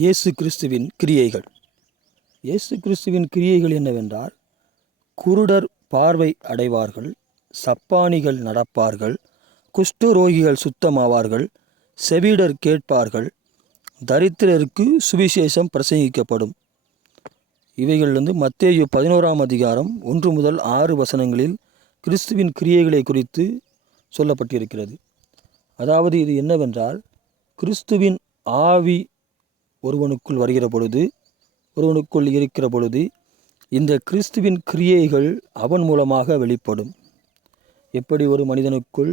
இயேசு கிறிஸ்துவின் கிரியைகள். இயேசு கிறிஸ்துவின் கிரியைகள் என்னவென்றால், குருடர் பார்வை அடைவார்கள், சப்பானிகள் நடப்பார்கள், குஷ்டரோகிகள் சுத்தமாவார்கள், செவிடர் கேட்பார்கள், தரித்திரருக்கு சுவிசேஷம் பிரசங்கிக்கப்படும். இவைகள் மத்தேயு 11ஆம் அதிகாரம் 1 முதல் 6 வசனங்களில் கிறிஸ்துவின் கிரியைகளை குறித்து சொல்லப்பட்டிருக்கிறது. அதாவது இது என்னவென்றால், கிறிஸ்துவின் ஆவி ஒருவனுக்குள் வருகிற பொழுது, ஒருவனுக்குள் இருக்கிற பொழுது இந்த கிறிஸ்துவின் கிரியைகள் அவன் மூலமாக வெளிப்படும். எப்படி ஒரு மனிதனுக்குள்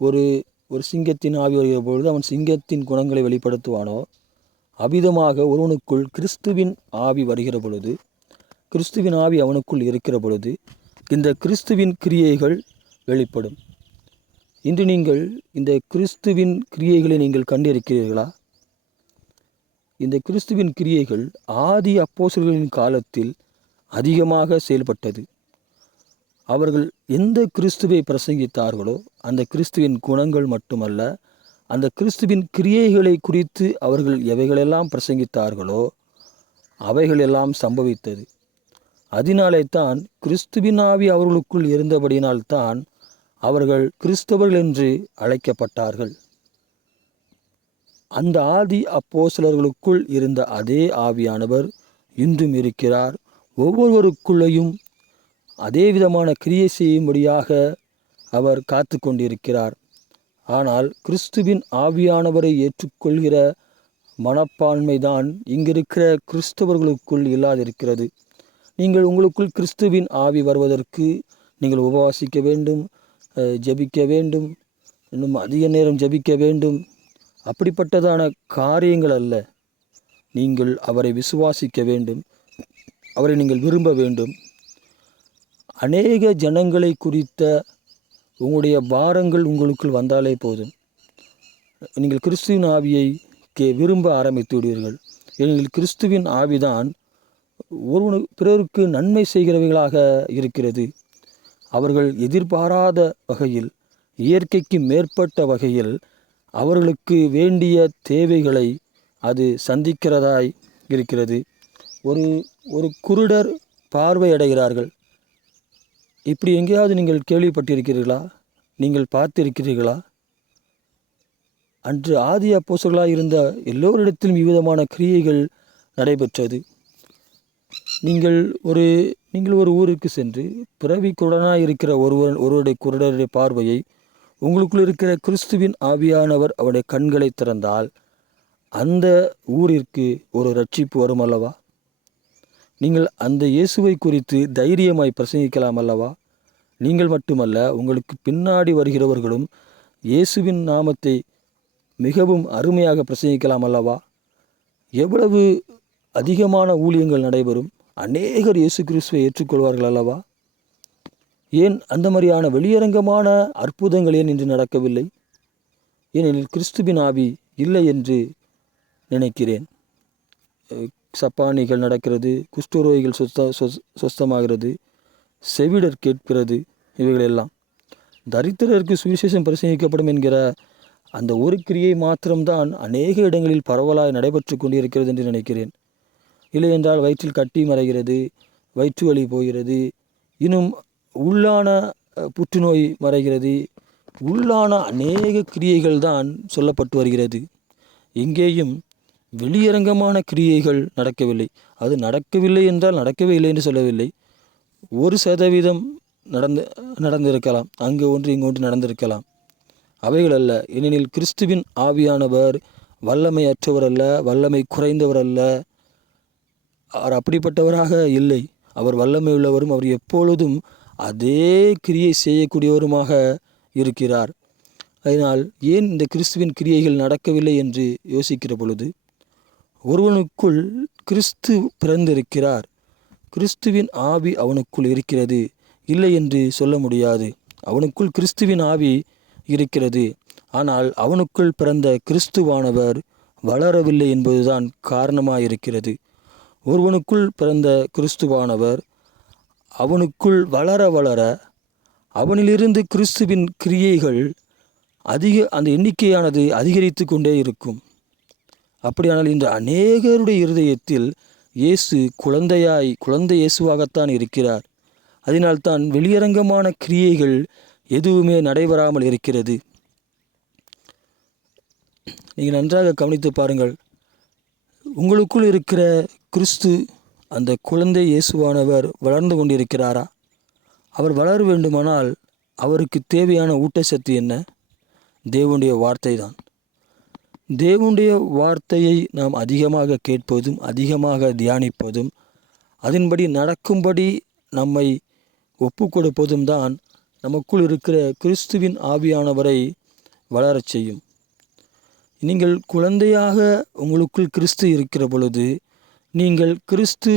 ஒரு சிங்கத்தின் ஆவி வருகிற பொழுது அவன் சிங்கத்தின் குணங்களை வெளிப்படுத்துவானோ, அவ்விதமாக ஒருவனுக்குள் கிறிஸ்துவின் ஆவி வருகிற பொழுது, கிறிஸ்துவின் ஆவி அவனுக்குள் இருக்கிற பொழுது இந்த கிறிஸ்துவின் கிரியைகள் வெளிப்படும். இன்று நீங்கள் இந்த கிறிஸ்துவின் கிரியைகளை நீங்கள் கண்டிருக்கிறீர்களா? இந்த கிறிஸ்துவின் கிரியைகள் ஆதி அப்போஸ்தலர்களின் காலத்தில் அதிகமாக செயல்பட்டது. அவர்கள் எந்த கிறிஸ்துவை பிரசங்கித்தார்களோ அந்த கிறிஸ்துவின் குணங்கள் மட்டுமல்ல, அந்த கிறிஸ்துவின் கிரியைகளை குறித்து அவர்கள் எவைகளெல்லாம் பிரசங்கித்தார்களோ அவைகளெல்லாம் சம்பவித்தது. அதனாலே தான் கிறிஸ்துவின் ஆவி அவர்களுக்குள் இருந்தபடியினால்தான் அவர்கள் கிறிஸ்தவர்கள் என்று அழைக்கப்பட்டார்கள். அந்த ஆதி அப்போஸ்தலர்களுக்குள் இருந்த அதே ஆவியானவர் இன்றும் இருக்கிறார். ஒவ்வொருவருக்குள்ளேயும் அதே விதமான கிரியை செய்யும்படியாக அவர் காத்து கொண்டிருக்கிறார். ஆனால் கிறிஸ்துவின் ஆவியானவரை ஏற்றுக்கொள்கிற மனப்பான்மைதான் இங்கிருக்கிற கிறிஸ்தவர்களுக்குள் இல்லாதிருக்கிறது. நீங்கள் உங்களுக்குள் கிறிஸ்துவின் ஆவி வருவதற்கு நீங்கள் உபவாசிக்க வேண்டும், ஜெபிக்க வேண்டும், இன்னும் அதிக நேரம் ஜெபிக்க வேண்டும். அப்படிப்பட்டதான காரியங்கள் அல்ல. நீங்கள் அவரை விசுவாசிக்க வேண்டும், அவரை நீங்கள் விரும்ப வேண்டும். அநேக ஜனங்களை குறித்த உங்களுடைய பாரங்கள் உங்களுக்குள் வந்தாலே போதும், நீங்கள் கிறிஸ்துவின் ஆவியை விரும்ப ஆரம்பித்து விடுவீர்கள். ஏனெனில் கிறிஸ்துவின் ஆவிதான் பிறருக்கு நன்மை செய்கிறவைகளாக இருக்கிறது. அவர்கள் எதிர்பாராத வகையில், இயற்கைக்கு மேற்பட்ட வகையில் அவர்களுக்கு வேண்டிய தேவைகளை அது சந்திக்கிறதாய் இருக்கிறது. ஒரு குருடர் பார்வை அடைகிறார்கள். இப்படி எங்கேயாவது நீங்கள் கேள்விப்பட்டிருக்கிறீர்களா? நீங்கள் பார்த்திருக்கிறீர்களா? அன்று ஆதி அப்போஸ்தலர்களாக இருந்த எல்லோரிடத்திலும் இவ்விதமான கிரியைகள் நடைபெற்றது. நீங்கள் ஒரு ஊருக்கு சென்று பிறவி குருடனாக இருக்கிற ஒருவருடைய குருடருடைய பார்வையை உங்களுக்குள் இருக்கிற கிறிஸ்துவின் ஆவியானவர் அவருடைய கண்களை திறந்தால் அந்த ஊரிற்கு ஒரு ரட்சிப்பு வரும் அல்லவா? நீங்கள் அந்த இயேசுவை குறித்து தைரியமாய் பிரசங்கிக்கலாம் அல்லவா? நீங்கள் மட்டுமல்ல, உங்களுக்கு பின்னாடி வருகிறவர்களும் இயேசுவின் நாமத்தை மிகவும் அருமையாக பிரசங்கிக்கலாம் அல்லவா? எவ்வளவு அதிகமான ஊழியங்கள் நடைபெறும். அநேகர் இயேசு கிறிஸ்துவை ஏற்றுக்கொள்வார்கள் அல்லவா? ஏன் அந்த மாதிரியான வெளியரங்கமான அற்புதங்கள் ஏன் இன்று நடக்கவில்லை? ஏனெனில் கிறிஸ்துவின் ஆவி இல்லை என்று நினைக்கிறேன். சப்பானிகள் நடக்கிறது, குஷ்டரோகிகள் சொஸ்தமாகிறது, செவிடர் கேட்கிறது, இவைகளெல்லாம். தரித்திரருக்கு சுவிசேஷம் பிரசங்கிக்கப்படும் என்கிற அந்த ஒரு கிரியை மாத்திரம்தான் அநேக இடங்களில் பரவலாய் நடைபெற்று கொண்டிருக்கிறது என்று நினைக்கிறேன். இல்லை என்றால் வயிற்றில் கட்டி மறைகிறது, வயிற்று வலி போகிறது, இன்னும் உள்ளான புற்றுநோய் மறைகிறது. உள்ளான அநேக கிரியைகள் தான் சொல்லப்பட்டு வருகிறது. எங்கேயும் வெளியரங்கமான கிரியைகள் நடக்கவில்லை. அது நடக்கவில்லை என்றால் நடக்கவே இல்லை என்று சொல்லவில்லை. 1% நடந்திருக்கலாம், அங்கு ஒன்று இங்கு ஒன்று நடந்திருக்கலாம். அவைகள் அல்ல. ஏனெனில் கிறிஸ்துவின் ஆவியானவர் வல்லமை அற்றவர் அல்ல, வல்லமை குறைந்தவர் அல்ல. அவர் அப்படிப்பட்டவராக இல்லை. அவர் வல்லமை உள்ளவரும், அவர் எப்பொழுதும் அதே கிரியை செய்யக்கூடியவருமாக இருக்கிறார். அதனால் ஏன் இந்த கிறிஸ்துவின் கிரியைகள் நடக்கவில்லை என்று யோசிக்கிற பொழுது, ஒருவனுக்குள் கிறிஸ்து பிறந்திருக்கிறார், கிறிஸ்துவின் ஆவி அவனுக்குள் இருக்கிறது, இல்லை என்று சொல்ல முடியாது. அவனுக்குள் கிறிஸ்துவின் ஆவி இருக்கிறது. ஆனால் அவனுக்குள் பிறந்த கிறிஸ்துவானவர் வளரவில்லை என்பதுதான் காரணமாயிருக்கிறது. ஒருவனுக்குள் பிறந்த கிறிஸ்துவானவர் அவனுக்குள் வளர வளர அவனிலிருந்து கிறிஸ்துவின் கிரியைகள் அந்த எண்ணிக்கையானது அதிகரித்து கொண்டே இருக்கும். அப்படியானால் இன்று அநேகருடைய இருதயத்தில் இயேசு குழந்தை இயேசுவாகத்தான் இருக்கிறார். அதனால்தான் வெளியரங்கமான கிரியைகள் எதுவுமே நடைபெறாமல் இருக்கிறது. நீங்கள் நன்றாக கவனித்து பாருங்கள். உங்களுக்குள் இருக்கிற கிறிஸ்து, அந்த குழந்தை இயேசுவானவர் வளர்ந்து கொண்டிருக்கிறாரா? அவர் வளர வேண்டுமானால் அவருக்கு தேவையான ஊட்டச்சத்து என்ன? தேவனுடைய வார்த்தை தான். தேவனுடைய வார்த்தையை நாம் அதிகமாக கேட்பதும் அதிகமாக தியானிப்பதும் அதன்படி நடக்கும்படி நம்மை ஒப்பு கொடுப்பதும் தான் நமக்குள் இருக்கிற கிறிஸ்துவின் ஆவியானவரை வளரச் செய்யும். நீங்கள் குழந்தையாக உங்களுக்குள் கிறிஸ்து இருக்கிற பொழுது நீங்கள் கிறிஸ்து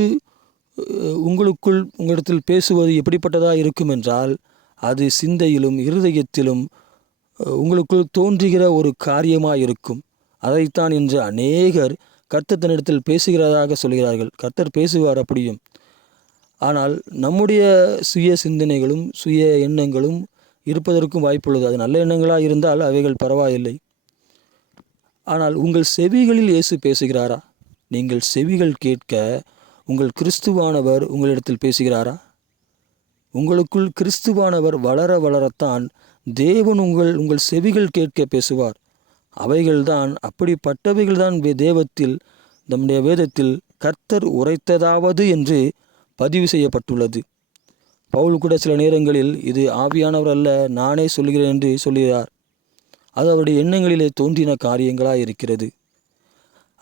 உங்களிடத்தில் பேசுவது எப்படிப்பட்டதாக இருக்கும் என்றால், அது சிந்தையிலும் இருதயத்திலும் உங்களுக்குள் தோன்றுகிற ஒரு காரியமாக இருக்கும். அதைத்தான் இன்று அநேகர் கர்த்தர் தன்னிடத்தில் பேசுகிறதாக சொல்கிறார்கள். கர்த்தர் பேசுவார் அப்படியும். ஆனால் நம்முடைய சுய சிந்தனைகளும் சுய எண்ணங்களும் இருப்பதற்கும் வாய்ப்புள்ளது. அது நல்ல எண்ணங்களாக இருந்தால் அவைகள் பரவாயில்லை. ஆனால் உங்கள் செவிகளில் இயேசு பேசுகிறாரா? நீங்கள் செவிகள் கேட்க உங்கள் கிறிஸ்துவானவர் உங்களிடத்தில் பேசுகிறாரா? உங்களுக்குள் கிறிஸ்துவானவர் வளர வளரத்தான் தேவன் உங்கள் செவிகள் கேட்க பேசுவார். அவைகள்தான், அப்படிப்பட்டவைகள்தான் நம்முடைய வேதத்தில் கர்த்தர் உரைத்ததாவது என்று பதிவு செய்யப்பட்டுள்ளது. பவுல் கூட சில நேரங்களில் இது ஆவியானவர் அல்ல, நானே சொல்கிறேன் என்று சொல்கிறார். அது அவருடைய எண்ணங்களிலே தோன்றின காரியங்களாக இருக்கிறது.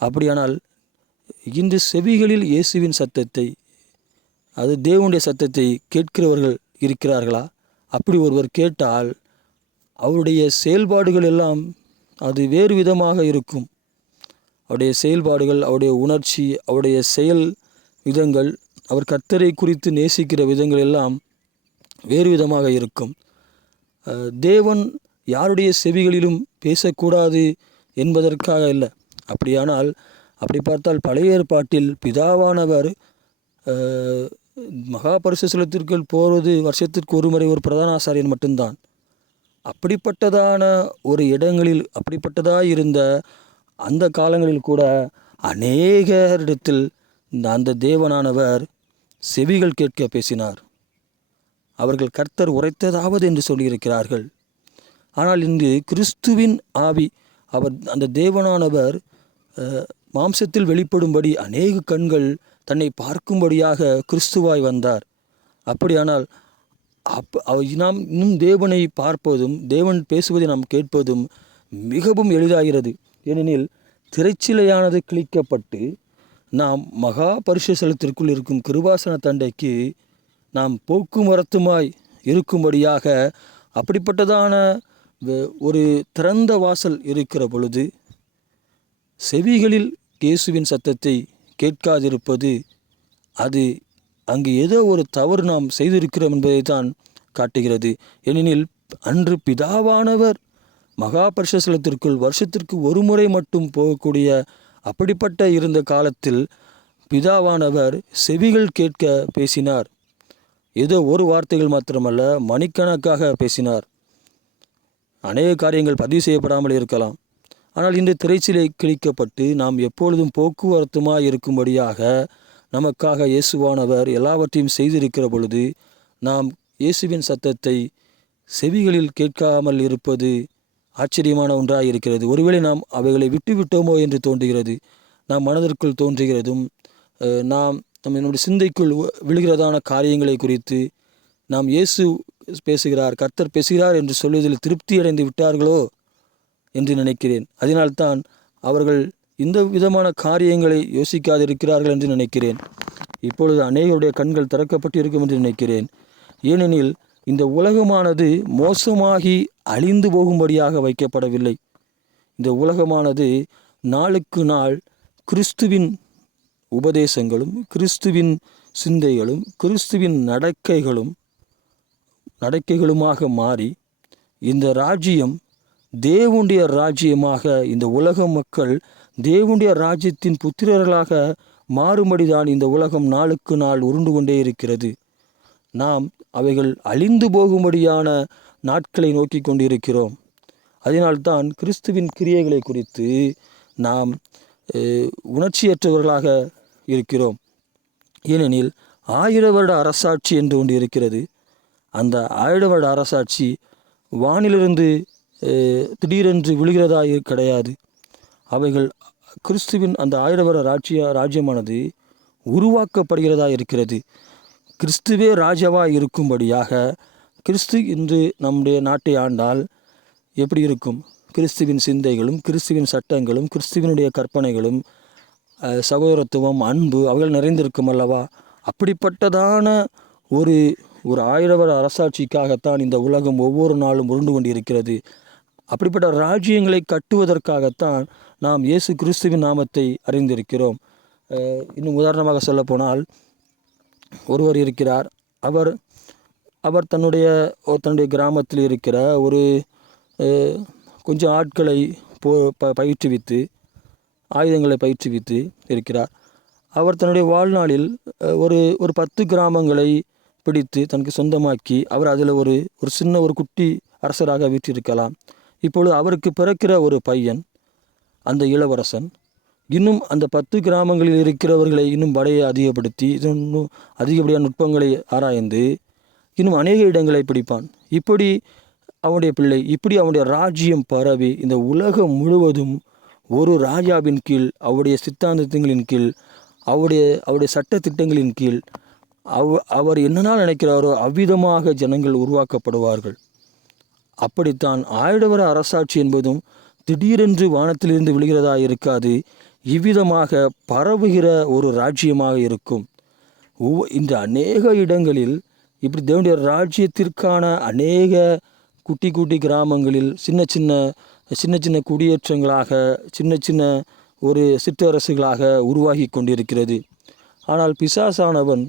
அப்படியானால் இன்று செவிகளில் இயேசுவின் சத்தத்தை, அது தேவனுடைய சத்தத்தை கேட்கிறவர்கள் இருக்கிறார்களா? அப்படி ஒருவர் கேட்டால் அவருடைய செயல்பாடுகள் எல்லாம் அது வேறு விதமாக இருக்கும். அவருடைய செயல்பாடுகள், அவருடைய உணர்ச்சி, அவருடைய செயல் விதங்கள், அவர் கர்த்தரை குறித்து நேசிக்கிற விதங்கள் எல்லாம் வேறு விதமாக இருக்கும். தேவன் யாருடைய செவிகளிலும் பேசக்கூடாது என்பதற்காக இல்லை. அப்படியானால் அப்படி பார்த்தால் பழைய ஏற்பாட்டில் பிதாவானவர் மகா பரிசுத்தலத்திற்குள் போவது வருஷத்திற்கு ஒரு முறை ஒரு பிரதான ஆசாரியன் மட்டும்தான். அப்படிப்பட்டதான ஒரு இடங்களில், அப்படிப்பட்டதாக இருந்த அந்த காலங்களில் கூட அநேகரிடத்தில் அந்த தேவனானவர் செவிகள் கேட்க பேசினார். அவர்கள் கர்த்தர் உரைத்ததாவது என்று சொல்லியிருக்கிறார்கள். ஆனால் இன்று கிறிஸ்துவின் ஆவி, அந்த தேவனானவர் மாம்சத்தில் வெளிப்படும்படி அநேக கண்கள் தன்னை பார்க்கும்படியாக கிறிஸ்துவாய் வந்தார். அப்படியானால் நாம் இன்னும் தேவனை பார்ப்பதும் தேவன் பேசுவதை நாம் கேட்பதும் மிகவும் எளிதாகிறது. ஏனெனில் திரைச்சிலையானது கிழிக்கப்பட்டு நாம் மகா பரிசுத்தலத்திற்குள் இருக்கும் கிருபாசன தண்டைக்கு நாம் போக்குவரத்துமாய் இருக்கும்படியாக அப்படிப்பட்டதான ஒரு திறந்த வாசல் இருக்கிற பொழுது செவிகளில் இயேசுவின் சத்தத்தை கேட்காதிருப்பது, அது அங்கு ஏதோ ஒரு தவறு நாம் செய்திருக்கிறோம் என்பதை தான் காட்டுகிறது. ஏனெனில் அன்று பிதாவானவர் மகா பரிசுத்தலத்திற்குள் வருஷத்திற்கு ஒரு முறை மட்டும் போகக்கூடிய அப்படிப்பட்ட இருந்த காலத்தில் பிதாவானவர் செவிகள் கேட்க பேசினார். ஏதோ ஒரு வார்த்தைகள் மாத்திரமல்ல, மணிக்கணக்காக பேசினார். அநேக காரியங்கள் பதிவு செய்யப்படாமல் இருக்கலாம். ஆனால் இன்று திரைச்சிலை கிழிக்கப்பட்டு நாம் எப்பொழுதும் போக்குவரத்துமாய் இருக்கும்படியாக நமக்காக இயேசுவானவர் எல்லாவற்றையும் செய்திருக்கிற பொழுது நாம் இயேசுவின் சத்தத்தை செவிகளில் கேட்காமல் இருப்பது ஆச்சரியமான ஒன்றாக இருக்கிறது. ஒருவேளை நாம் அவைகளை விட்டுவிட்டோமோ என்று தோன்றுகிறது. நாம் மனதிற்குள் தோன்றுகிறதும் நம்முடைய சிந்தைக்குள் விழுகிறதான காரியங்களை குறித்து நாம் இயேசு பேசுகிறார், கர்த்தர் பேசுகிறார் என்று சொல்வதில் திருப்தி அடைந்து விட்டார்களோ என்று நினைக்கிறேன். அதனால்தான் அவர்கள் இந்த விதமான காரியங்களை யோசிக்காதிருக்கிறார்கள் என்று நினைக்கிறேன். இப்பொழுது அநேகருடைய கண்கள் திறக்கப்பட்டு இருக்கும் என்று நினைக்கிறேன். ஏனெனில் இந்த உலகமானது மோசமாகி அழிந்து போகும்படியாக வைக்கப்படவில்லை. இந்த உலகமானது நாளுக்கு நாள் கிறிஸ்துவின் உபதேசங்களும் கிறிஸ்துவின் சிந்தைகளும் கிறிஸ்துவின் நடக்கைகளுமாக மாறி இந்த ராஜ்யம் தேவனுடைய ராஜ்யமாக, இந்த உலக மக்கள் தேவனுடைய ராஜ்யத்தின் புத்திரர்களாக மாறும்படிதான் இந்த உலகம் நாளுக்கு நாள் உருண்டு கொண்டே இருக்கிறது. நாம் அவைகள் அழிந்து போகும்படியான நாட்களை நோக்கி கொண்டிருக்கிறோம். அதனால்தான் கிறிஸ்துவின் கிரியைகளை குறித்து நாம் உணர்ச்சியற்றவர்களாக இருக்கிறோம். ஏனெனில் 1000 வருட அரசாட்சி என்று ஒன்று இருக்கிறது. அந்த 1000 வருட அரசாட்சி வானிலிருந்து திடீரென்று விழுகிறதா கிடையாது. அவைகள் கிறிஸ்துவின் அந்த 1000 வருட ராஜ்யமானது உருவாக்கப்படுகிறதா இருக்கிறது. கிறிஸ்துவே ராஜாவாக இருக்கும்படியாக கிறிஸ்து இன்று நம்முடைய நாட்டை ஆண்டால் எப்படி இருக்கும்? கிறிஸ்துவின் சிந்தைகளும் கிறிஸ்துவின் சட்டங்களும் கிறிஸ்துவனுடைய கற்பனைகளும் சகோதரத்துவம் அன்பு அவைகள் நிறைந்திருக்கும் அல்லவா? அப்படிப்பட்டதான ஒரு 1000 வருட அரசாட்சிக்காகத்தான் இந்த உலகம் ஒவ்வொரு நாளும் உருண்டு கொண்டிருக்கிறது. அப்படிப்பட்ட ராஜ்யங்களை கட்டுவதற்காகத்தான் நாம் இயேசு கிறிஸ்துவின் நாமத்தை அறிந்திருக்கிறோம். இன்னும் உதாரணமாக சொல்லப்போனால், ஒருவர் இருக்கிறார். அவர் தன்னுடைய கிராமத்தில் இருக்கிற ஒரு கொஞ்சம் ஆட்களை பயிற்றுவித்து ஆயுதங்களை பயிற்றுவித்து இருக்கிறார். அவர் தன்னுடைய வாழ்நாளில் ஒரு 10 கிராமங்களை பிடித்து தனக்கு சொந்தமாக்கி அவர் அதில் ஒரு சின்ன ஒரு குட்டி அரசராக வீற்றிருக்கலாம். இப்பொழுது அவருக்கு பிறக்கிற ஒரு பையன், அந்த இளவரசன், இன்னும் அந்த 10 கிராமங்களில் இருக்கிறவர்களை இன்னும் படையை அதிகப்படுத்தி இன்னும் அதிகப்படியான நுட்பங்களை ஆராய்ந்து இன்னும் அநேக இடங்களை பிடிப்பான். இப்படி அவனுடைய பிள்ளை, இப்படி அவனுடைய ராஜ்யம் பரவி இந்த உலகம் முழுவதும் ஒரு ராஜாவின் கீழ், அவருடைய சித்தாந்தத்தின் கீழ், அவருடைய சட்ட திட்டங்களின் கீழ் அவர் என்னென்னால் நினைக்கிறாரோ அவ்விதமாக ஜனங்கள் உருவாக்கப்படுவார்கள். அப்படித்தான் 1000 வருட அரசாட்சி என்பதும் திடீரென்று வானத்திலிருந்து விழுகிறதா இருக்காது. இவ்விதமாக பரவுகிற ஒரு ராஜ்யமாக இருக்கும். இன்று அநேக இடங்களில் இப்படி தேவனுடைய ராஜ்யத்திற்கான அநேக குட்டி குட்டி கிராமங்களில் சின்ன சின்ன குடியேற்றங்களாக சின்ன சின்ன ஒரு சிற்றரசுகளாக உருவாகி கொண்டிருக்கிறது. ஆனால் பிசாசானவன்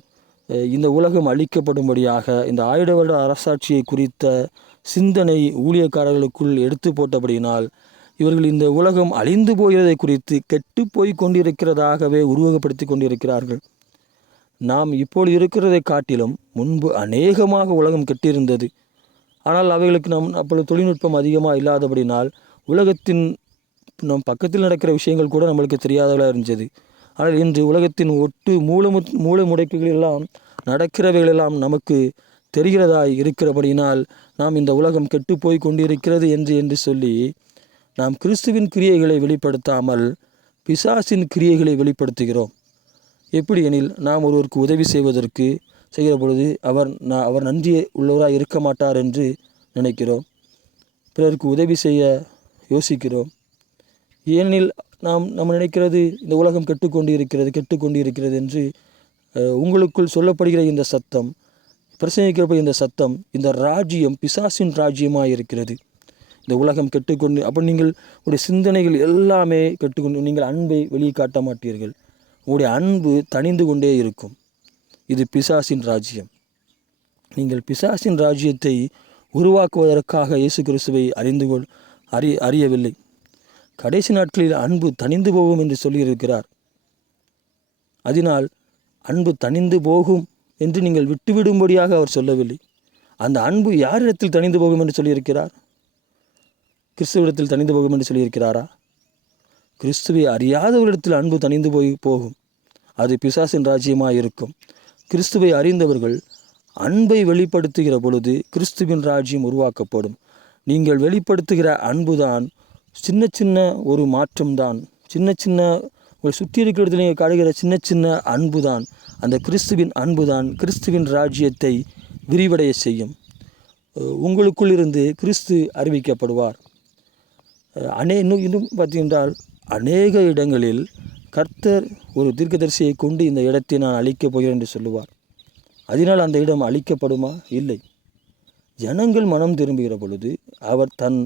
இந்த உலகம் அழிக்கப்படும்படியாக இந்த 1000 வருட அரசாட்சியை குறித்த சிந்தனை ஊழியக்காரர்களுக்குள் எடுத்து போட்டபடியினால் இவர்கள் இந்த உலகம் அழிந்து போகிறதை குறித்து கெட்டு போய் கொண்டிருக்கிறதாகவே உருவகப்படுத்தி கொண்டிருக்கிறார்கள். நாம் இப்போது இருக்கிறதை காட்டிலும் முன்பு அநேகமாக உலகம் கெட்டிருந்தது. ஆனால் அவைகளுக்கு அப்பொழுது தொழில்நுட்பம் அதிகமாக இல்லாதபடினால் உலகத்தின் நம் பக்கத்தில் நடக்கிற விஷயங்கள் கூட நம்மளுக்கு தெரியாதவளாக இருந்தது. ஆனால் இன்று உலகத்தின் ஒட்டு மூல முடைப்புகள் எல்லாம் நடக்கிறவைகளெல்லாம் நமக்கு தெரிகிறதாய் இருக்கிறபடினால் நாம் இந்த உலகம் கெட்டு போய் கொண்டிருக்கிறது என்று சொல்லி நாம் கிறிஸ்துவின் கிரியைகளை வெளிப்படுத்தாமல் பிசாசின் கிரியைகளை வெளிப்படுத்துகிறோம். எப்படி எனில், நாம் ஒருவருக்கு உதவி செய்கிற பொழுது அவர் நன்றி உள்ளவராக இருக்க மாட்டார் என்று நினைக்கிறோம். பிறருக்கு உதவி செய்ய யோசிக்கிறோம். ஏனெனில் நம்ம நினைக்கிறது இந்த உலகம் கெட்டுக்கொண்டு இருக்கிறது என்று உங்களுக்குள் சொல்லப்படுகிற இந்த சத்தம், பிரசங்கிக்கிறப்ப இந்த சத்தம், இந்த ராஜ்யம் பிசாசின் ராஜ்யமாக இருக்கிறது. இந்த உலகம் கெட்டுக்கொண்டு, அப்போ நீங்கள் உங்களுடைய சிந்தனைகள் எல்லாமே கெட்டுக்கொண்டு, நீங்கள் அன்பை வெளியே காட்ட மாட்டீர்கள். உங்களுடைய அன்பு தணிந்து கொண்டே இருக்கும். இது பிசாசின் ராஜ்யம். நீங்கள் பிசாசின் ராஜ்யத்தை உருவாக்குவதற்காக இயேசு கிறிஸ்துவை அறியவில்லை. கடைசி நாட்களில் அன்பு தணிந்து போகும் என்று சொல்லியிருக்கிறார். அதனால் அன்பு தணிந்து போகும் என்று நீங்கள் விட்டுவிடும்படியாக அவர் சொல்லவில்லை. அந்த அன்பு யாரிடத்தில் தணிந்து போகும் என்று சொல்லியிருக்கிறார்? கிறிஸ்துவிடத்தில் தணிந்து போகும் என்று சொல்லியிருக்கிறாரா? கிறிஸ்துவை அறியாதவரிடத்தில் அன்பு தணிந்து போகும். அது பிசாசின் ராஜ்யமாக இருக்கும். கிறிஸ்துவை அறிந்தவர்கள் அன்பை வெளிப்படுத்துகிற பொழுது கிறிஸ்துவின் ராஜ்யம் உருவாக்கப்படும். நீங்கள் வெளிப்படுத்துகிற அன்புதான் சின்ன ஒரு மாற்றம்தான், சின்ன ஒரு சுற்றி இருக்கிறதுல நீங்கள் காடுகிற சின்ன அன்பு தான், அந்த கிறிஸ்துவின் அன்பு தான் கிறிஸ்துவின் ராஜ்யத்தை விரிவடைய செய்யும். உங்களுக்குள் இருந்து கிறிஸ்து அறிவிக்கப்படுவார். இன்னும் பார்த்தீங்கன்றால் அநேக இடங்களில் கர்த்தர் ஒரு தீர்க்கதரிசியை கொண்டு இந்த இடத்தை நான் அழிக்கப் போகிறேன் என்று சொல்லுவார். அதனால் அந்த இடம் அழிக்கப்படுமா? இல்லை. ஜனங்கள் மனம் திரும்புகிற பொழுது அவர் தன்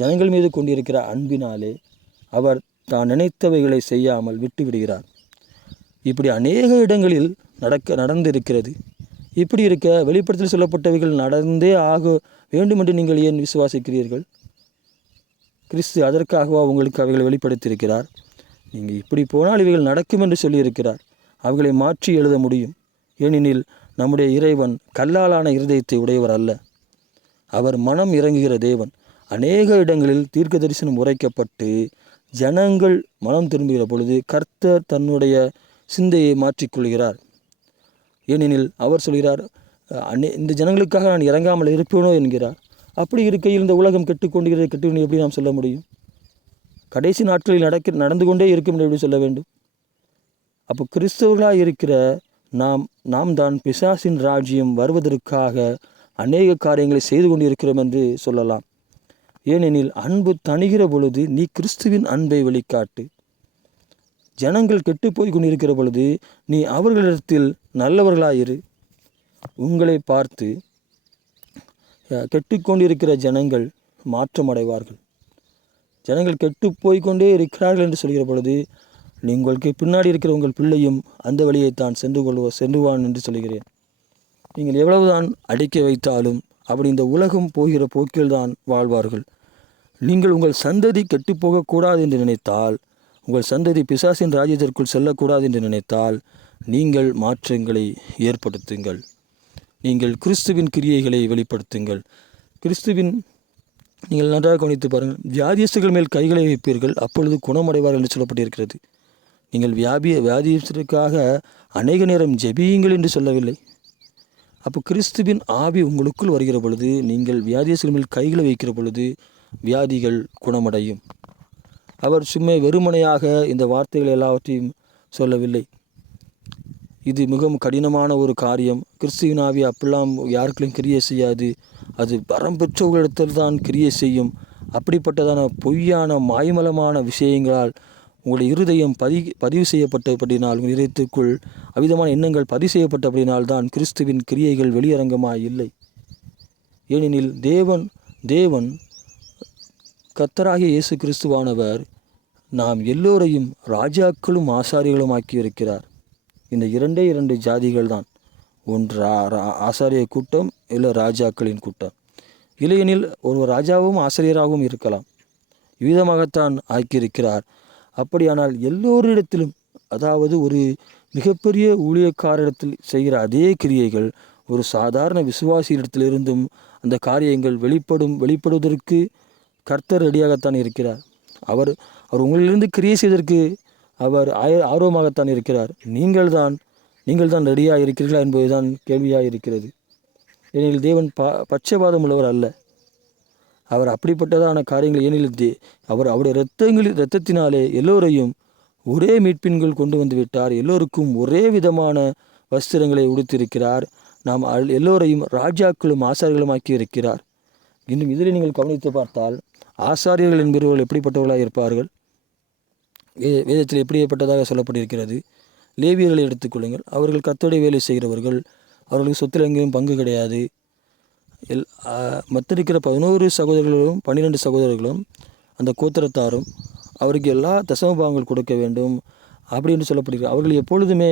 ஜனங்கள் மீது கொண்டிருக்கிற அன்பினாலே அவர் தான் நினைத்தவைகளை செய்யாமல் விட்டுவிடுகிறார். இப்படி அநேக இடங்களில் நடந்திருக்கிறது. இப்படி இருக்க வெளிப்படத்தில் சொல்லப்பட்டவைகள் நடந்தே ஆக வேண்டும் என்று நீங்கள் ஏன் விசுவாசிக்கிறீர்கள்? கிறிஸ்து அதற்காகவா உங்களுக்கு அவைகளை வெளிப்படுத்தியிருக்கிறார்? நீங்கள் இப்படி போனால் இவைகள் நடக்கும் என்று சொல்லியிருக்கிறார். அவைகளை மாற்றி எழுத முடியும். ஏனெனில் நம்முடைய இறைவன் கல்லாலான இருதயத்தை உடையவர் அல்ல. அவர் மனம் இறங்குகிற தேவன். அநேக இடங்களில் தீர்க்க தரிசனம் உரைக்கப்பட்டு ஜனங்கள் மனம் திரும்புகிற பொழுது கர்த்தர் தன்னுடைய சிந்தையை மாற்றிக்கொள்கிறார். ஏனெனில் அவர் சொல்கிறார், இந்த ஜனங்களுக்காக நான் இறங்காமல் இருப்பேனோ என்கிறார். அப்படி இருக்கையில் இந்த உலகம் கெட்டுக்கொண்டிருக்கிறது, கெட்டு எப்படி நாம் சொல்ல முடியும்? கடைசி நாட்களில் நடந்து கொண்டே இருக்கும் என்று எப்படி சொல்ல வேண்டும்? அப்போ கிறிஸ்தவர்களாக இருக்கிற நாம் தான் பிசாசின் ராஜ்யம் வருவதற்காக அநேக காரியங்களை செய்து கொண்டிருக்கிறோம் என்று சொல்லலாம். ஏனெனில் அன்பு தணிகிற பொழுது நீ கிறிஸ்துவின் அன்பை வெளிக்காட்டு. ஜனங்கள் கெட்டு போய் கொண்டிருக்கிற பொழுது நீ அவர்களிடத்தில் நல்லவர்களாயிரு. உங்களை பார்த்து கெட்டுக்கொண்டிருக்கிற ஜனங்கள் மாற்றம் அடைவார்கள். ஜனங்கள் கெட்டு போய்கொண்டே இருக்கிறார்கள் என்று சொல்கிற பொழுது உங்களுக்கு பின்னாடி இருக்கிற உங்கள் பிள்ளையும் அந்த வழியைத்தான் சென்றுவான் என்று சொல்கிறேன். நீங்கள் எவ்வளவுதான் அடிக்க வைத்தாலும் அப்படி இந்த உலகம் போகிற போக்கில்தான் வாழ்வார்கள். நீங்கள் உங்கள் சந்ததி கெட்டுப்போகக்கூடாது என்று நினைத்தால், உங்கள் சந்ததி பிசாசின் ராஜ்யத்திற்குள் செல்லக்கூடாது என்று நினைத்தால், நீங்கள் மாற்றங்களை ஏற்படுத்துங்கள். நீங்கள் கிறிஸ்துவின் கிரியைகளை வெளிப்படுத்துங்கள். நீங்கள் நன்றாக கவனித்து பாருங்கள். வியாதியஸ்தர்கள் மேல் கைகளை வைப்பீர்கள், அப்பொழுது குணமடைவார்கள் என்று சொல்லப்பட்டிருக்கிறது. நீங்கள் வியாதியஸ்தருக்காக அநேக நேரம் ஜெபியுங்கள் என்று சொல்லவில்லை. அப்போ கிறிஸ்துவின் ஆவி உங்களுக்குள் வருகிற பொழுது, நீங்கள் வியாதியஸ்தர்கள் மேல் கைகளை வைக்கிற பொழுது வியாதிகள் குணமடையும். அவர் சும்மா வெறுமனையாக இந்த வார்த்தைகள் எல்லாவற்றையும் சொல்லவில்லை. இது மிகவும் கடினமான ஒரு காரியம். கிறிஸ்துவின் ஆவி அப்படிலாம் யாருக்களையும் கிரியை செய்யாது. அது வரம் பெற்றவர்களிடத்தில் தான் கிரியை செய்யும். அப்படிப்பட்டதான பொய்யான மாய்மலமான விஷயங்களால் உங்களுடைய இருதயம் பதிவு செய்யப்பட்டபடினால், உங்கள் இதயத்திற்குள் அவ்விதமான எண்ணங்கள் பதிவு செய்யப்பட்டபடினால் தான் கிறிஸ்துவின் கிரியைகள் வெளியரங்கமாய் இல்லை. ஏனெனில் தேவன் கர்த்தராகிய இயேசு கிறிஸ்துவானவர் நாம் எல்லோரையும் ராஜாக்களும் ஆசாரியர்களும் ஆக்கியிருக்கிறார். இந்த இரண்டு ஜாதிகள் தான். ஒன்று ஆசாரிய கூட்டம், இல்லை ராஜாக்களின் கூட்டம். இல்லையெனில் ஒரு ராஜாவும் ஆசிரியராகவும் இருக்கலாம். இவ்விதமாகத்தான் ஆக்கியிருக்கிறார். அப்படியானால் எல்லோரிடத்திலும், அதாவது ஒரு மிகப்பெரிய ஊழியக்காரிடத்தில் செய்கிற அதே கிரியைகள் ஒரு சாதாரண விசுவாசியிடத்திலிருந்தும் அந்த காரியங்கள் வெளிப்படுவதற்கு கர்த்தர் ரெடியாகத்தான் இருக்கிறார். அவர் உங்களிலிருந்து கிரியை செய்வதற்கு அவர் ஆர்வமாகத்தான் இருக்கிறார். நீங்கள் தான் ரெடியாக இருக்கிறீர்களா என்பதுதான் கேள்வியாக இருக்கிறது. ஏனெனில் தேவன் பட்சபாதம் உள்ளவர் அல்ல. அவர் அப்படிப்பட்டதான காரியங்கள், ஏனெனில் அவருடைய இரத்தத்தினாலே எல்லோரையும் ஒரே மீட்பின்கள் கொண்டு வந்து விட்டார். எல்லோருக்கும் ஒரே விதமான வஸ்திரங்களை உடுத்திருக்கிறார். நாம் எல்லோரையும் ராஜாக்களும் ஆசாரியர்களும் ஆக்கி இருக்கிறார். இன்னும் இதில் நீங்கள் கவனித்து பார்த்தால், ஆசாரியர்கள் என்பவர்கள் எப்படிப்பட்டவர்களாக இருப்பார்கள்? வேதத்தில் எப்படிப்பட்டதாக சொல்லப்பட்டிருக்கிறது? லேவியர்களை எடுத்துக்கொள்ளுங்கள். அவர்கள் கர்த்தருடைய வேலை செய்கிறவர்கள். அவர்களுக்கு சொத்தில் எங்கேயும் பங்கு கிடையாது. மற்ற இருக்கிற 11 சகோதரர்களும் 12 சகோதரர்களும் அந்த கோத்திரத்தாரும் அவருக்கு எல்லா தசமபாகங்கள் கொடுக்க வேண்டும் அப்படின்னு சொல்லப்படுகிறது. அவர்கள் எப்பொழுதுமே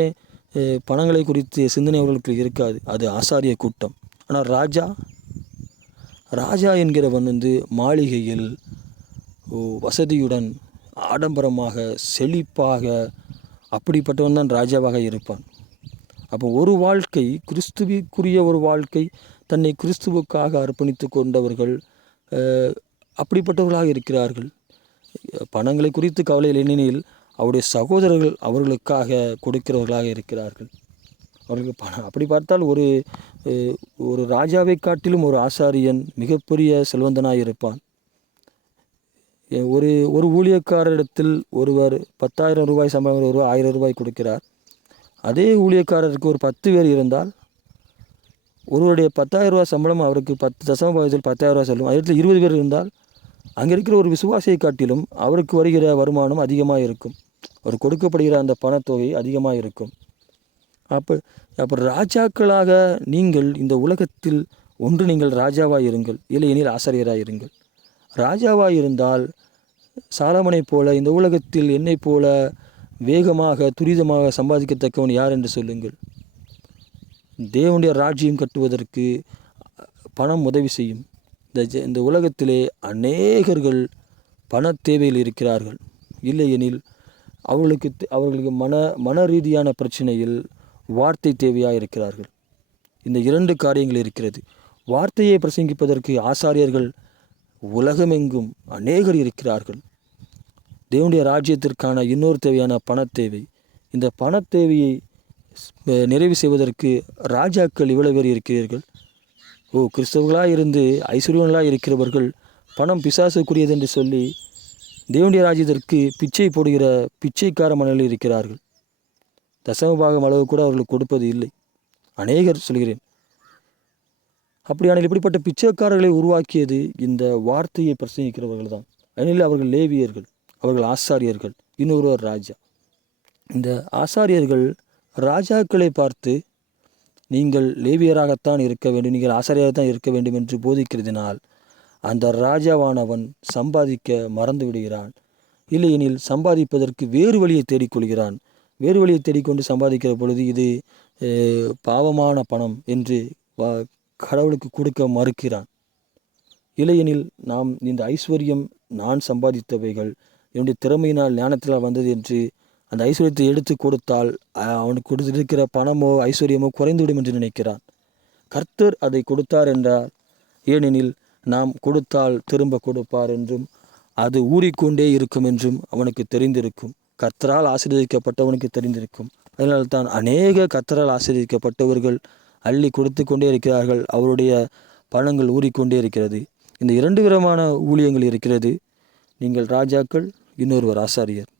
பணங்களை குறித்து சிந்தனை அவர்களுக்கு இருக்காது. அது ஆசாரிய கூட்டம். ஆனால் ராஜா என்கிறவன் மாளிகையில் வசதியுடன் ஆடம்பரமாக செழிப்பாக அப்படிப்பட்டவன் தான் ராஜாவாக இருப்பான். அப்போ ஒரு வாழ்க்கை, கிறிஸ்துவுக்குரிய ஒரு வாழ்க்கை, தன்னை கிறிஸ்துவுக்காக அர்ப்பணித்து கொண்டவர்கள் அப்படிப்பட்டவர்களாக இருக்கிறார்கள். பணங்களை குறித்து கவலை இல்லையெனில் அவருடைய சகோதரர்கள் அவர்களுக்காக கொடுக்கிறவர்களாக இருக்கிறார்கள். அவர்களுக்கு பணம் அப்படி பார்த்தால் ஒரு ராஜாவை காட்டிலும் ஒரு ஆசாரியன் மிகப்பெரிய செல்வந்தனாக இருப்பான். ஒரு ஊழியக்காரரிடத்தில் ஒருவர் 10,000 ரூபாய் சம்பளம், ஒருவர் 1000 ரூபாய் கொடுக்கிறார். அதே ஊழியக்காரருக்கு ஒரு 10 பேர் இருந்தால் ஒருவருடைய 10,000 ரூபாய் சம்பளம் அவருக்கு 10 தசமபாகத்தில் 10,000 ரூபாய் செல்லும். அதில் 20 பேர் இருந்தால் அங்கே இருக்கிற ஒரு விசுவாசியை காட்டிலும் அவருக்கு வருகிற வருமானம் அதிகமாக இருக்கும். அவர் கொடுக்கப்படுகிற அந்த பணத்தொகை அதிகமாக இருக்கும். அப்போ ராஜாக்களாக நீங்கள் இந்த உலகத்தில் ஒன்று நீங்கள் ராஜாவாக இருங்கள், இல்லையெனில் ஆசிரியராக இருங்கள். ராஜாவாக இருந்தால் சாலமனைப் போல இந்த உலகத்தில் என்னைப் போல வேகமாக துரிதமாக சம்பாதிக்கத்தக்கவன் யார் என்று சொல்லுங்கள். தேவனுடைய ராஜ்யம் கட்டுவதற்கு பணம் உதவி செய்யும். இந்த உலகத்திலே அநேகர்கள் பண தேவையில் இருக்கிறார்கள். இல்லையெனில் அவர்களுக்கு மன ரீதியான பிரச்சனையில் வார்த்தை தேவையாக இருக்கிறார்கள். இந்த 2 காரியங்கள் இருக்கிறது. வார்த்தையை பிரசங்கிப்பதற்கு ஆசாரியர்கள் உலகமெங்கும் அநேகர் இருக்கிறார்கள். தேவனுடைய ராஜ்யத்திற்கான இன்னொரு தேவையான பணத்தேவை. இந்த பணத்தேவையை நிறைவு செய்வதற்கு ராஜாக்கள் இவ்வளவு பேர் இருக்கிறீர்கள். கிறிஸ்தவர்களாக இருந்து ஐஸ்வர்யங்களாக இருக்கிறவர்கள் பணம் பிசாசுக்குரியது என்று சொல்லி தேவனுடைய ராஜ்யத்திற்கு பிச்சை போடுகிற பிச்சைக்கார மனநிலையில் இருக்கிறார்கள். தசமபாகம் அளவு கூட அவர்களுக்கு கொடுப்பது இல்லை. அநேகர் சொல்கிறேன். அப்படியானால் இப்படிப்பட்ட பிச்சைக்காரர்களை உருவாக்கியது இந்த வார்த்தையை பிரசங்கிக்கிறவர்கள் தான். அதனால் அவர்கள் லேவியர்கள், அவர்கள் ஆசாரியர்கள், இன்னொருவர் ராஜா. இந்த ஆசாரியர்கள் ராஜாக்களை பார்த்து நீங்கள் லேவியராகத்தான் இருக்க வேண்டும், நீங்கள் ஆசாரியராகத்தான் இருக்க வேண்டும் என்று போதிக்கிறதினால் அந்த ராஜாவானவன் சம்பாதிக்க மறந்து விடுகிறான். இல்லையெனில் சம்பாதிப்பதற்கு வேறு வழியை தேடிக்கொள்கிறான். வேறு வழியை தேடிக்கொண்டு சம்பாதிக்கிற பொழுது இது பாவமான பணம் என்று கடவுளுக்கு கொடுக்க மறுக்கிறான். இல்லையெனில் நாம் இந்த ஐஸ்வர்யம் நான் சம்பாதித்தவைகள் என்னுடைய திறமையினால் ஞானத்தினால் வந்தது என்று அந்த ஐஸ்வர்யத்தை எடுத்து கொடுத்தால் அவனுக்கு கொடுத்திருக்கிற பணமோ ஐஸ்வர்யமோ குறைந்துவிடும் என்று நினைக்கிறான். கர்த்தர் அதை கொடுத்தார் என்றார். ஏனெனில் நாம் கொடுத்தால் திரும்ப கொடுப்பார் என்றும் அது ஊறிக்கொண்டே இருக்கும் என்றும் அவனுக்கு தெரிந்திருக்கும். கர்த்தரால் ஆசீர்வதிக்கப்பட்டவனுக்கு தெரிந்திருக்கும். அதனால்தான் அநேக கர்த்தரால் ஆசீர்வதிக்கப்பட்டவர்கள் அள்ளி கொடுத்து கொண்டே இருக்கிறார்கள். அவருடைய பணங்கள் ஊறிக்கொண்டே இருக்கிறது. இந்த 2 விதமான ஊழியங்கள் இருக்கிறது. நீங்கள் ராஜாக்கள், இன்னொருவர் ஆசாரியர்.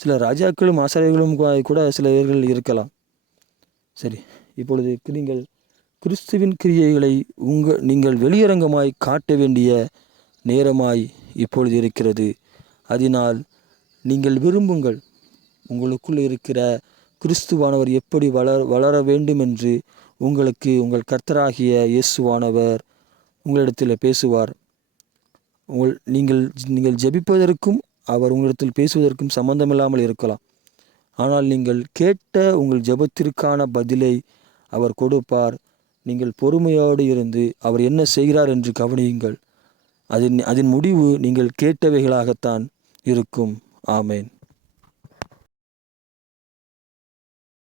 சில ராஜாக்களும் ஆசாரியர்களும் கூட சில பேர்கள் இருக்கலாம். சரி, இப்பொழுது நீங்கள் கிறிஸ்துவின் கிரியைகளை நீங்கள் வெளியரங்கமாய் காட்ட வேண்டிய நேரமாய் இப்பொழுது இருக்கிறது. அதனால் நீங்கள் விரும்புங்கள், உங்களுக்குள் இருக்கிற கிறிஸ்துவானவர் எப்படி வளர வேண்டும் என்று உங்களுக்கு உங்கள் கர்த்தராகிய இயேசுவானவர் உங்களிடத்தில் பேசுவார். நீங்கள் ஜெபிப்பதற்கும் அவர் உங்களிடத்தில் பேசுவதற்கும் சம்பந்தமில்லாமல் இருக்கலாம். ஆனால் நீங்கள் கேட்ட உங்கள் ஜெபத்திற்கான பதிலை அவர் கொடுப்பார். நீங்கள் பொறுமையோடு இருந்து அவர் என்ன செய்கிறார் என்று கவனியுங்கள். அதன் முடிவு நீங்கள் கேட்டவைகளாகத்தான் இருக்கும். ஆமேன்.